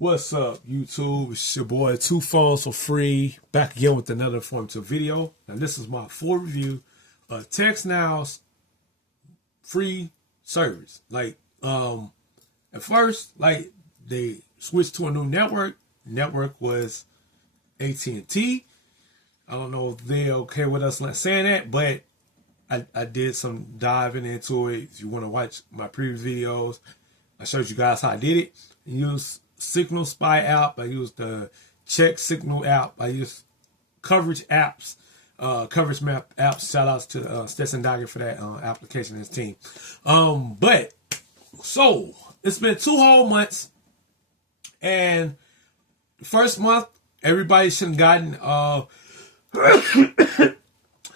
What's up, YouTube? It's your boy, Two Phones for Free, back again with another informative video. Now, this is my full review of TextNow's free service. At first, they switched to a new network. Network was AT&T. I don't know if they're okay with us not saying that, but I did some diving into it. If you want to watch my previous videos, I showed you guys how I did it. I used Signal Spy app. I used the Check Signal app. I used coverage apps, coverage map apps. Shout outs to Stetson Dogger for that application and his team. So it's been 2 whole months, and the first month everybody should have gotten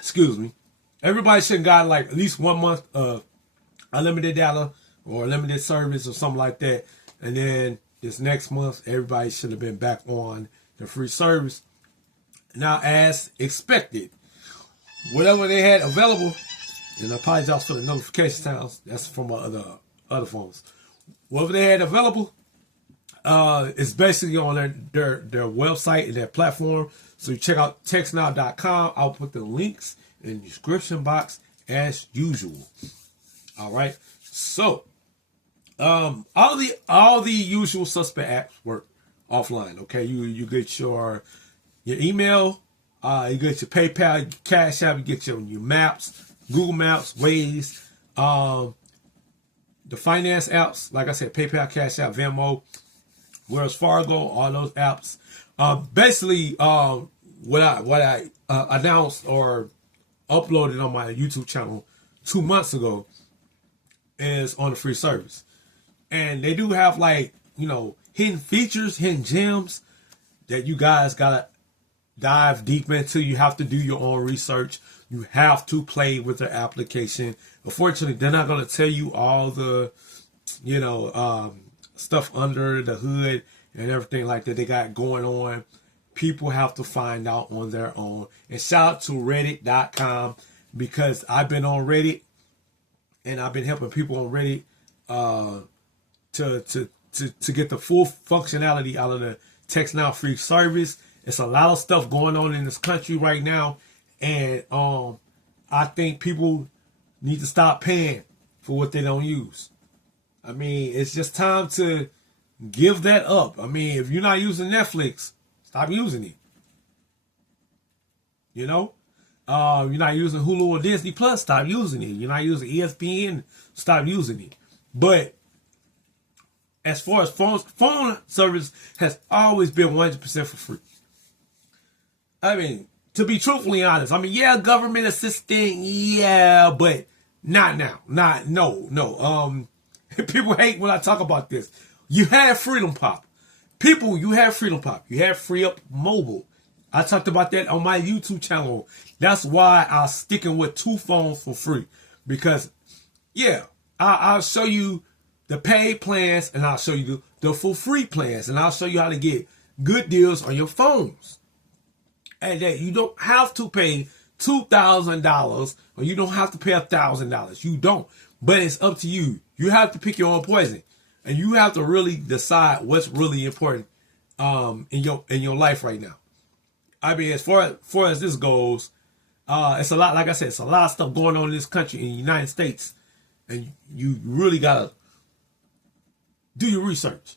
excuse me. Everybody should have gotten like at least 1 month of unlimited data or limited service or something like that. And then this next month, everybody should have been back on the free service. Now, as expected, whatever they had available, and I apologize for the notification sounds, that's from my other phones. Whatever they had available is basically on their website and their platform. So you check out textnow.com. I'll put the links in the description box as usual. All right. So all the usual suspect apps work offline. Okay, you get your email, you get your PayPal, your Cash App, you get your Maps, Google Maps, Waze, the finance apps, like I said, PayPal, Cash App, Venmo, Wells Fargo, all those apps. Basically, what I announced or uploaded on my YouTube channel 2 months ago is on the free service. And they do have hidden features, hidden gems that you guys gotta dive deep into. You have to do your own research. You have to play with their application. Unfortunately, they're not gonna tell you all the, stuff under the hood and everything like that they got going on. People have to find out on their own. And shout out to Reddit.com, because I've been on Reddit and I've been helping people on Reddit to get the full functionality out of the TextNow free service. It's a lot of stuff going on in this country right now, and I think people need to stop paying for what they don't use. I mean, it's just time to give that up. I mean, if you're not using Netflix, stop using it. You're not using Hulu or Disney Plus, stop using it. You're not using ESPN, stop using it. But as far as phone service has always been 100% for free. I mean, to be truthfully honest, government assistance, but not now. No. People hate when I talk about this. You had Freedom Pop. You had Freedom Pop. You had Free Up Mobile. I talked about that on my YouTube channel. That's why I'm sticking with 2 phones for free. Because, I'll show you the paid plans, and I'll show you the for free plans, and I'll show you how to get good deals on your phones. And that you don't have to pay $2,000 or you don't have to pay $1,000. You don't. But it's up to you. You have to pick your own poison. And you have to really decide what's really important in your life right now. I mean, as far as this goes, it's a lot. Like I said, it's a lot of stuff going on in this country, in the United States, and you really gotta do your research.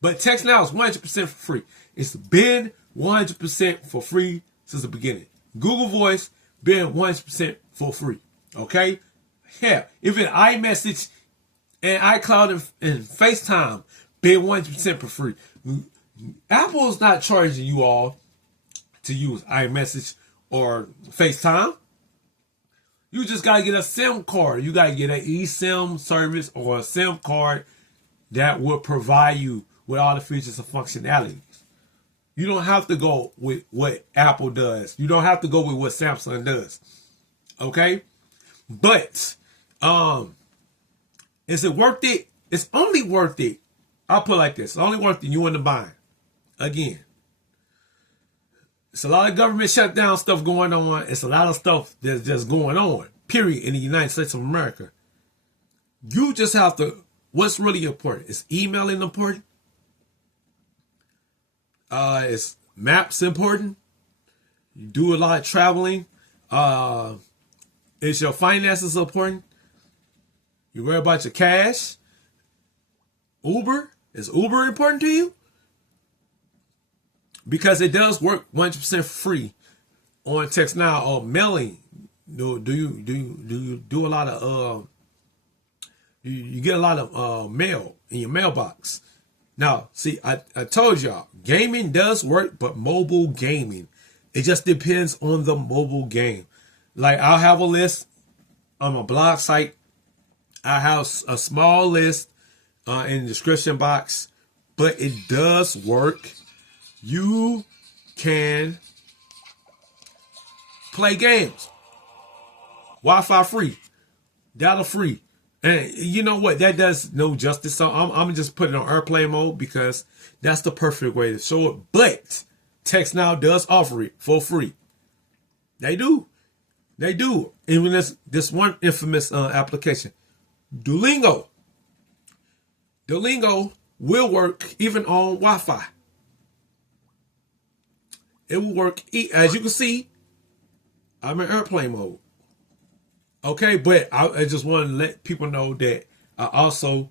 But TextNow is 100% for free. It's been 100% for free since the beginning. Google Voice been 100% for free. Okay, even iMessage and iCloud and FaceTime been 100% for free. Apple's not charging you all to use iMessage or FaceTime. You just gotta get a SIM card. You gotta get an eSIM service or a SIM card that will provide you with all the features and functionalities. You don't have to go with what Apple does. You don't have to go with what Samsung does. Okay? But is it worth it? It's only worth it. I'll put it like this. It's only worth it you in the bind. Again. It's a lot of government shutdown stuff going on. It's a lot of stuff that's just going on, period, in the United States of America. You just have to, what's really important? Is emailing important? Is maps important? You do a lot of traveling. Is your finances important? You worry about your cash? Uber? Is Uber important to you? Because it does work 100% free on TextNow or mailing. Do you do a lot of you get a lot of mail in your mailbox? Now, see, I told y'all, gaming does work, but mobile gaming, it just depends on the mobile game. Like, I'll have a list on my blog site. I have a small list in the description box, but it does work. You can play games. Wi-Fi free, data free. And you know what? That does no justice. So I'm just put it on airplane mode because that's the perfect way to show it. But TextNow does offer it for free. They do. They do. Even this one infamous application, Duolingo. Duolingo will work even on Wi-Fi. It will work. As you can see, I'm in airplane mode. Okay, but I just want to let people know that I also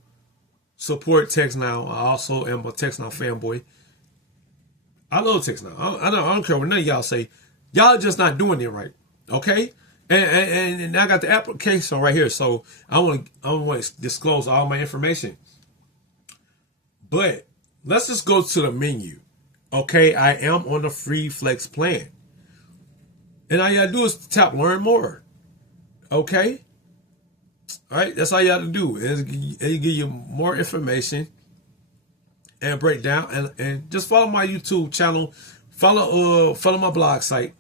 support TextNow. I also am a TextNow fanboy. I love TextNow. I don't care what none of y'all say. Y'all just not doing it right. Okay? And I got the application right here, so I want to disclose all my information. But let's just go to the menu. Okay, I am on the free flex plan. And all you gotta do is tap learn more. Okay? Alright, that's all you have to do. It'll give you more information and breakdown. And just follow my YouTube channel. Follow my blog site.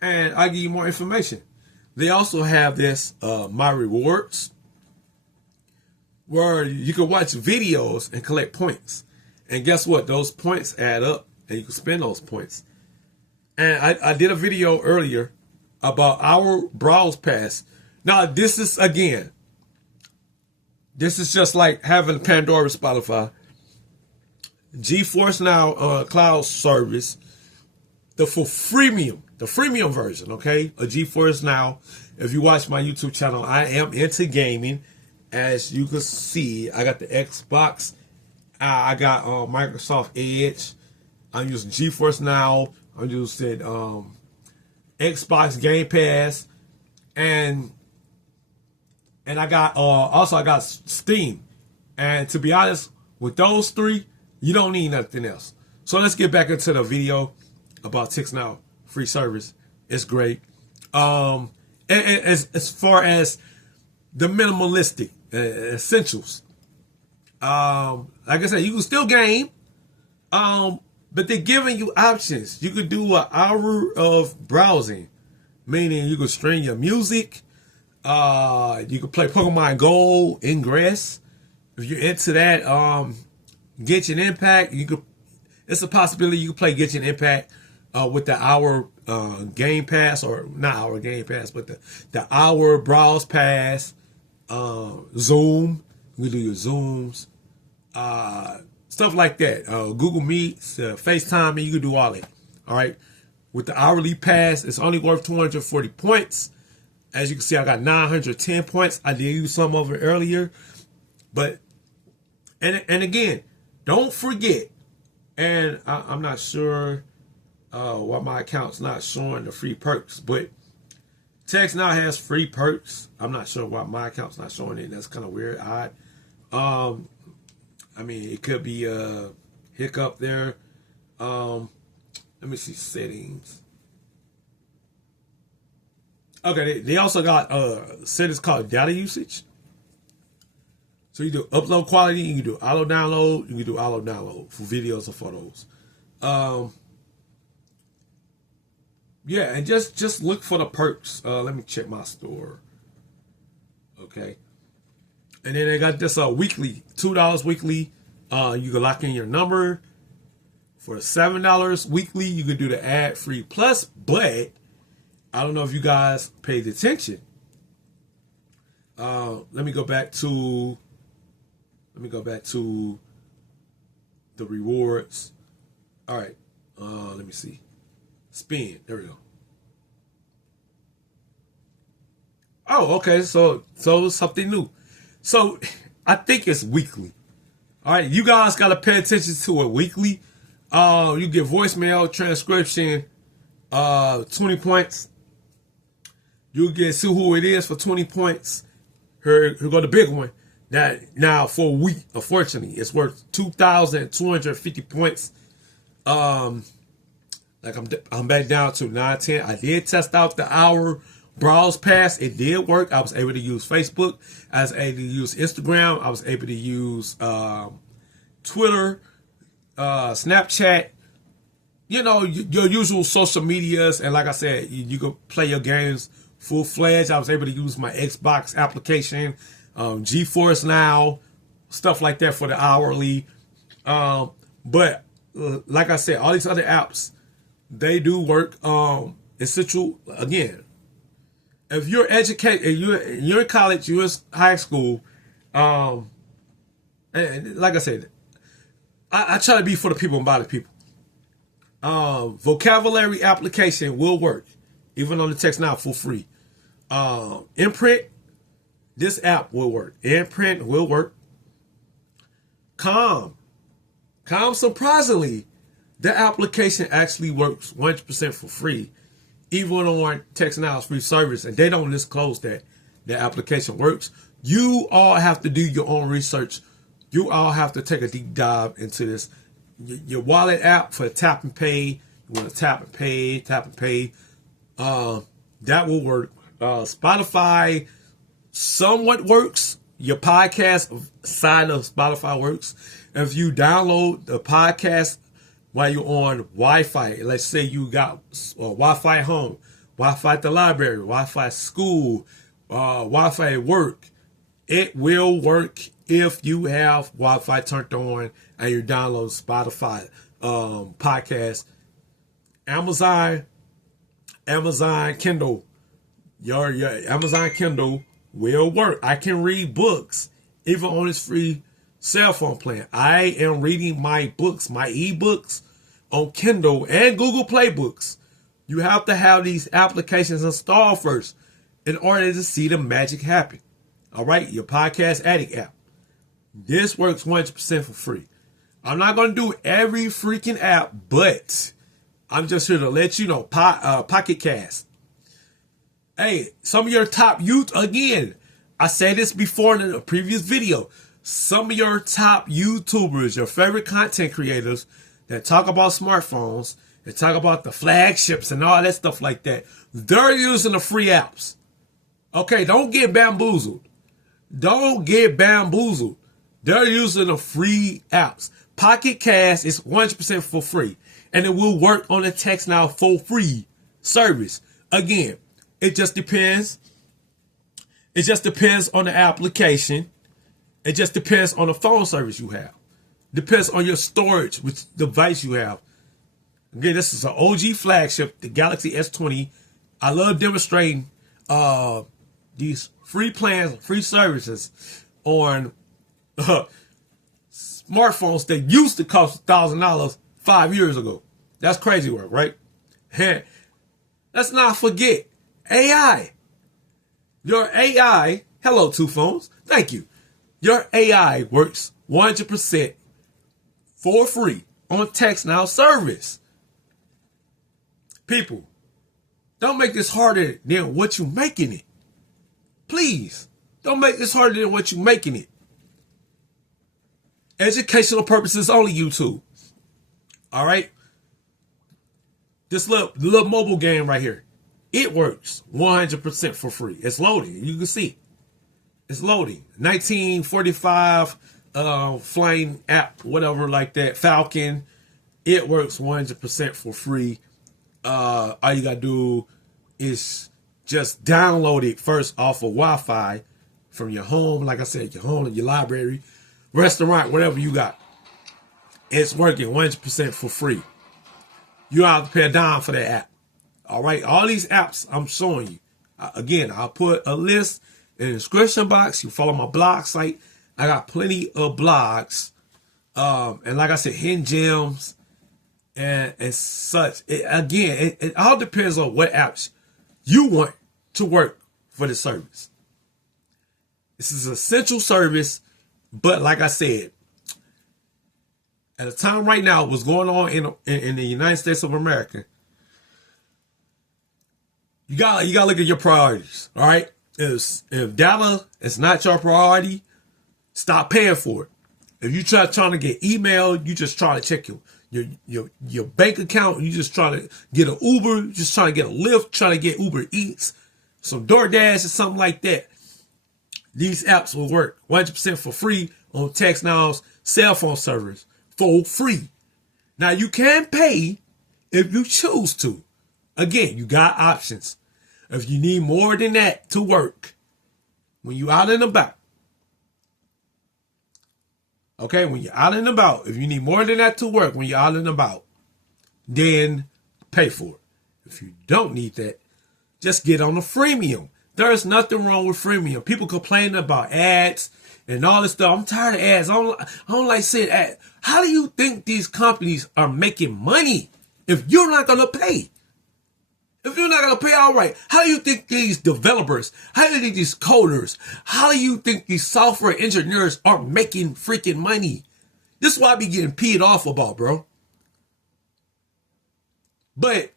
And I'll give you more information. They also have this My Rewards, where you can watch videos and collect points. And guess what? Those points add up and you can spend those points. And I did a video earlier about our browse pass. Now, this is just like having Pandora, Spotify, GeForce Now cloud service, the freemium version, okay, of GeForce Now. If you watch my YouTube channel, I am into gaming. As you can see, I got the Xbox. I got Microsoft Edge. I'm using GeForce Now. I'm using Xbox Game Pass, and I got also I got Steam. And to be honest, with those three, you don't need nothing else. So let's get back into the video about TextNow free service. It's great. And as far as the minimalistic essentials, like I said, you can still game, but they're giving you options. You could do an hour of browsing, meaning you could stream your music. You could play Pokemon Go, Ingress. If you're into that, Genshin Impact, it's a possibility you could play Genshin Impact with the hour Game Pass, or not hour Game Pass, but the hour browse pass. Zoom, you can do your Zooms, stuff like that. Google Meets, FaceTime, and you can do all that. All right. With the hourly pass, it's only worth 240 points. As you can see, I got 910 points. I did use some of it earlier. But, and again, don't forget, and I'm not sure why my account's not showing the free perks, but TextNow has free perks. I'm not sure why my account's not showing it. That's kind of weird, odd. I mean, it could be a hiccup there. Let me see settings. Okay, they also got settings called data usage. So you do upload quality, you can do auto download, you can do auto download for videos or photos. Yeah, and just look for the perks. Let me check my store. Okay. And then they got this weekly, $2 weekly. You can lock in your number. For $7 weekly, you can do the ad-free plus, but I don't know if you guys paid attention. Let me go back to the rewards. All right. Let me see. Spin. There we go. Oh, okay. So something new. So I think it's weekly. All right. You guys got to pay attention to it weekly. You get voicemail, transcription, 20 points. You get see who it is for 20 points. Here go the big one. That now for a week, unfortunately, it's worth 2,250 points. Like I'm back down to 910. I did test out the hour browse pass. It did work. I was able to use Facebook. I was able to use Instagram. I was able to use Twitter, Snapchat. You know, your usual social medias. And like I said, you can play your games full-fledged. I was able to use my Xbox application, GeForce Now, stuff like that for the hourly. But like I said, all these other apps, they do work. Essential, again, if you're educated, you're in college, you're in high school, and like I said, I try to be for the people and by the people. Vocabulary application will work, even on the TextNow for free. Imprint, this app will work. Imprint will work. Calm, surprisingly, the application actually works 100% for free, even on TextNow's free service, and they don't disclose that the application works. You all have to do your own research. You all have to take a deep dive into this. Your wallet app for tap and pay. You want to tap and pay. That will work. Spotify somewhat works. Your podcast side of Spotify works. If you download the podcast while you're on Wi-Fi, let's say you got Wi-Fi at home, Wi-Fi at the library, Wi-Fi at school, Wi-Fi at work, it will work if you have Wi-Fi turned on and you download Spotify podcast. Amazon Kindle, your Amazon Kindle will work. I can read books even on this free cell phone plan. I am reading my books, my ebooks on Kindle and Google Play Books. You have to have these applications installed first in order to see the magic happen. All right, your Podcast Addict app. This works 100% for free. I'm not going to do every freaking app, but I'm just here to let you know. Pocket Cast. Hey, some of your top youth, again, I said this before in a previous video. Some of your top YouTubers, your favorite content creators that talk about smartphones, that talk about the flagships and all that stuff like that, they're using the free apps. Okay, don't get bamboozled. Don't get bamboozled. They're using the free apps. Pocket Cast is 100% for free, and it will work on the TextNow for free service. Again, it just depends. It just depends on the application. It just depends on the phone service you have. Depends on your storage, which device you have. Again, this is an OG flagship, the Galaxy S20. I love demonstrating these free plans, free services on smartphones that used to cost $1,000 5 years ago. That's crazy work, right? Let's not forget AI. Your AI, hello, two phones. Thank you. Your AI works 100% for free on TextNow service. People, don't make this harder than what you're making it. Please, don't make this harder than what you're making it. Educational purposes only, YouTube. All right? This little mobile game right here, it works 100% for free. It's loading. You can see. It's loading. 1945 flying app, whatever like that. Falcon. It works 100% for free. All you got to do is just download it first off of Wi-Fi from your home. Like I said, your home, your library, restaurant, whatever you got. It's working 100% for free. You don't have to pay a dime for that app. All right. All these apps I'm showing you. Again, I'll put a list in the description box. You follow my blog site. I got plenty of blogs. And like I said, hidden gems. and such. It all depends on what apps you want to work for the service. This is an essential service, but like I said, at the time right now, what's going on in the United States of America, you gotta look at your priorities. All right, if data is not your priority, stop paying for it. If you trying to get email, you just trying to check your bank account, you just trying to get an Uber, just trying to get a Lyft, trying to get Uber Eats, some DoorDash or something like that. These apps will work 100% for free on TextNow's cell phone service for free. Now you can pay if you choose to. Again, you got options. If you need more than that to work, when you out and about, okay, when you're out and about, if you need more than that to work when you're out and about, then pay for it. If you don't need that, just get on the freemium. There's nothing wrong with freemium. People complain about ads and all this stuff. I'm tired of ads. I don't like saying ads. How do you think these companies are making money if you're not going to pay? If you're not going to pay, all right, how do you think these developers, how do you think these coders, how do you think these software engineers are making freaking money? This is what I be getting peed off about, bro. But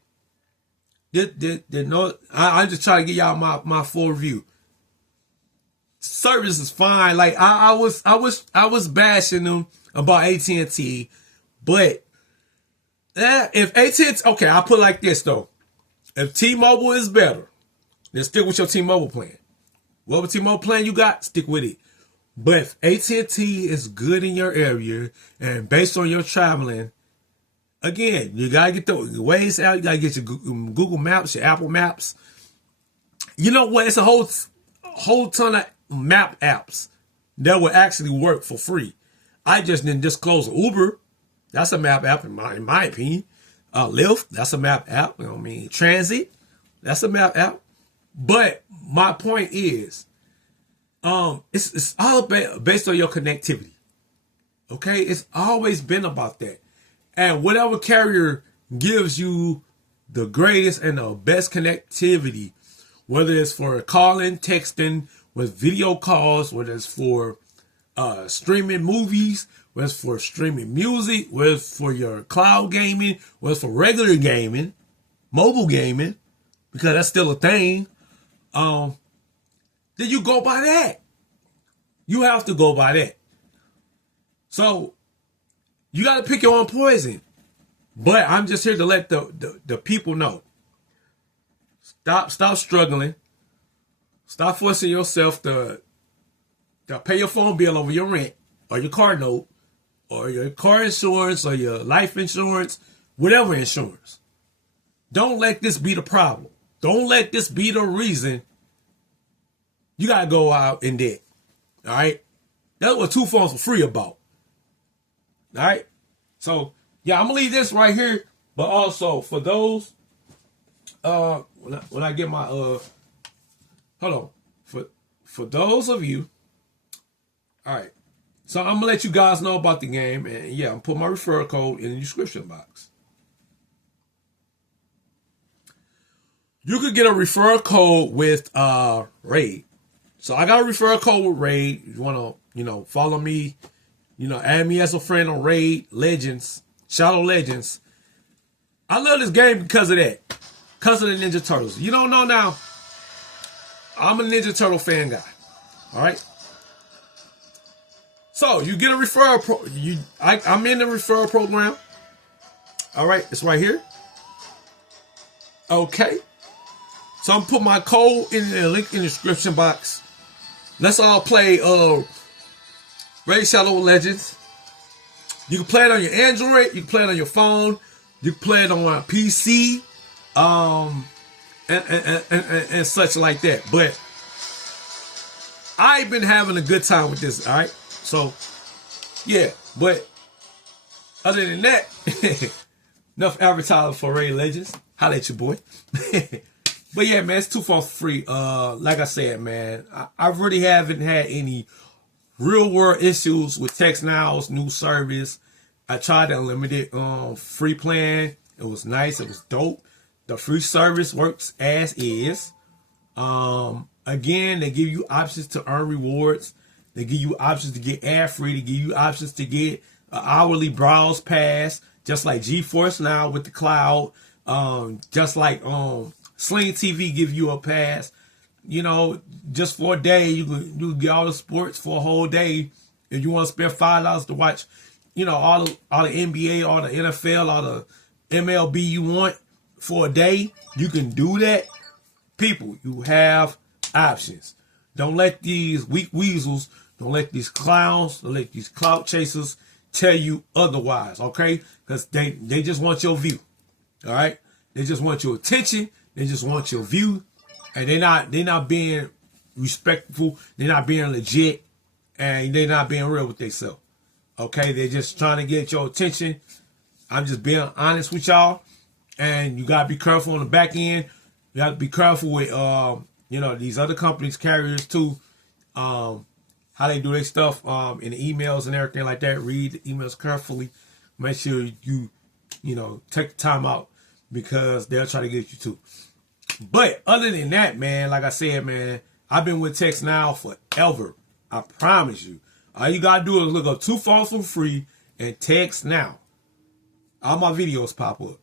I'm just trying to give y'all my full review. Service is fine. Like I was bashing them about AT&T, but if AT&T, okay, I'll put it like this though. If T-Mobile is better, then stick with your T-Mobile plan. Whatever T-Mobile plan you got, stick with it. But if AT&T is good in your area and based on your traveling, again, you got to get the Waze out. You got to get your Google Maps, your Apple Maps. You know what? It's a whole ton of map apps that will actually work for free. I just didn't disclose Uber. That's a map app in my opinion. Lyft, that's a map app. You know what I mean? Transit, that's a map app. But my point is, it's all based on your connectivity. Okay? It's always been about that. And whatever carrier gives you the greatest and the best connectivity, whether it's for calling, texting, with video calls, whether it's for streaming movies, whether it's for streaming music, whether it's for your cloud gaming, whether it's for regular gaming, mobile gaming, because that's still a thing, then you go by that. You have to go by that. So you got to pick your own poison. But I'm just here to let the people know. Stop struggling. Stop forcing yourself to pay your phone bill over your rent or your car note or your car insurance or your life insurance, whatever insurance. Don't let this be the problem. Don't let this be the reason you got to go out in debt. All right? That's what 2 phones for free about. All right? So, yeah, I'm going to leave this right here. But also, for those, when I get my, hold on. For those of you, all right. So, I'm going to let you guys know about the game. And, yeah, I'm put my referral code in the description box. You could get a referral code with Raid. So, I got a referral code with Raid. You want to, follow me, add me as a friend on Raid Legends, Shadow Legends. I love this game because of that. Because of the Ninja Turtles. You don't know now, I'm a Ninja Turtle fan guy. All right? So, you get a referral I'm in the referral program. All right? It's right here. Okay. So, I'm put my code in the link in the description box. Let's all play Raid Shadow Legends. You can play it on your Android. You can play it on your phone. You can play it on a PC. And such like that. But I've been having a good time with this, all right? So, yeah. But other than that, enough advertising for Raid Legends. Holla at your boy. But yeah, man, it's 2 phones for free. Like I said, man, I really haven't had any real world issues with TextNow's new service. I tried the unlimited free plan. It was nice. It was dope. The free service works as is. Again, they give you options to earn rewards. They give you options to get ad free. They give you options to get an hourly browse pass, just like GeForce Now with the cloud. Just like Sling TV give you a pass. You know, just for a day, you can get all the sports for a whole day. If you want to spend $5 to watch, you know, all the NBA, all the NFL, all the MLB you want for a day, you can do that. People, you have options. Don't let these weak weasels, don't let these clowns, don't let these clout chasers tell you otherwise, okay? Because they just want your view, all right? They just want your attention. They just want your view, and they're not being respectful. They're not being legit, and they're not being real with themselves, okay? They're just trying to get your attention. I'm just being honest with y'all, and you gotta be careful on the back end. You have to be careful with, you know, these other companies, carriers too, how they do their stuff in the emails and everything like that. Read the emails carefully. Make sure you know, take the time out because they'll try to get you too. But other than that, man, like I said, man, I've been with TextNow forever. I promise you. All you got to do is look up 2 phones for free and TextNow. All my videos pop up.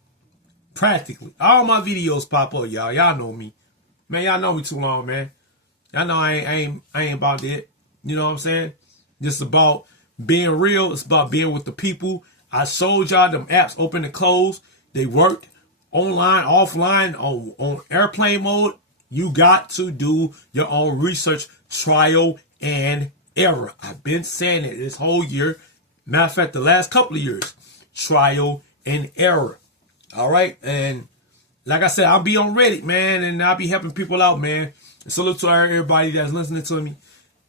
Practically. All my videos pop up, y'all. Y'all know me. Man, y'all know me too long, man. Y'all know I ain't about that. You know what I'm saying? Just about being real. It's about being with the people. I showed y'all them apps open and close. They work online, offline, on airplane mode. You got to do your own research, trial and error. I've been saying it this whole year. Matter of fact, the last couple of years. Trial and error. All right, and like I said, I'll be on Reddit, man, and I'll be helping people out, man. And salute to everybody that's listening to me,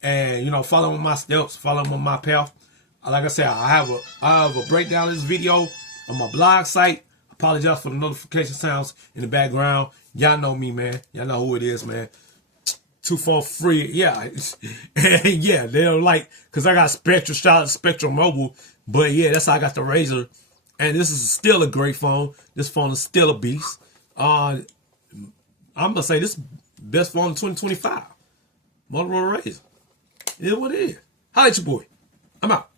and you know, following my steps, following my path. Like I said, I have a breakdown of this video on my blog site. Apologize for the notification sounds in the background. Y'all know me, man. Y'all know who it is, man. 2 for free, yeah, yeah. They don't like because I got Spectrum Mobile, but yeah, that's how I got the Razor. And this is still a great phone. This phone is still a beast. I'm going to say this is best phone in 2025. Motorola Razr. It is what it is. Holla at your boy. I'm out.